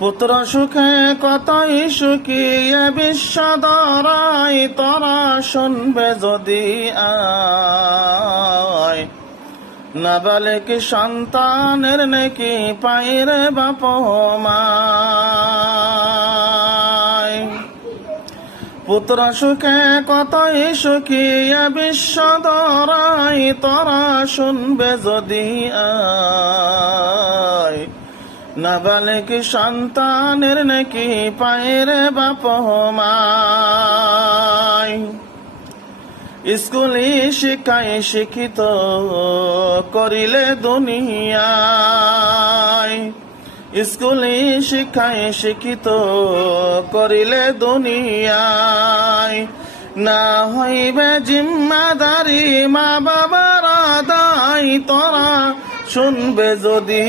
পুত্র সুখে কতই সুখী এ বিশ্ব দরাই, তোরা শুনবে যদি আয়। নাবালিক সন্তানের নেকি পাইরে বাপ মায়। পুত্র সুখে কতই সুখী এ বিশ্ব দরাই, তোরা শুনবে যদি আয়। নাবালিক সন্তানের নেকি পাইরে বাপ মায়। স্কুলি শিক্ষায় শিক্ষিত করিলে দুনিয়ায়, স্কুলি শিক্ষায় শিক্ষিত করিলে দুনিয়ায়। না হইবে জিম্মাদারি মা বাবার আদায়, তোরা শুনবে যদি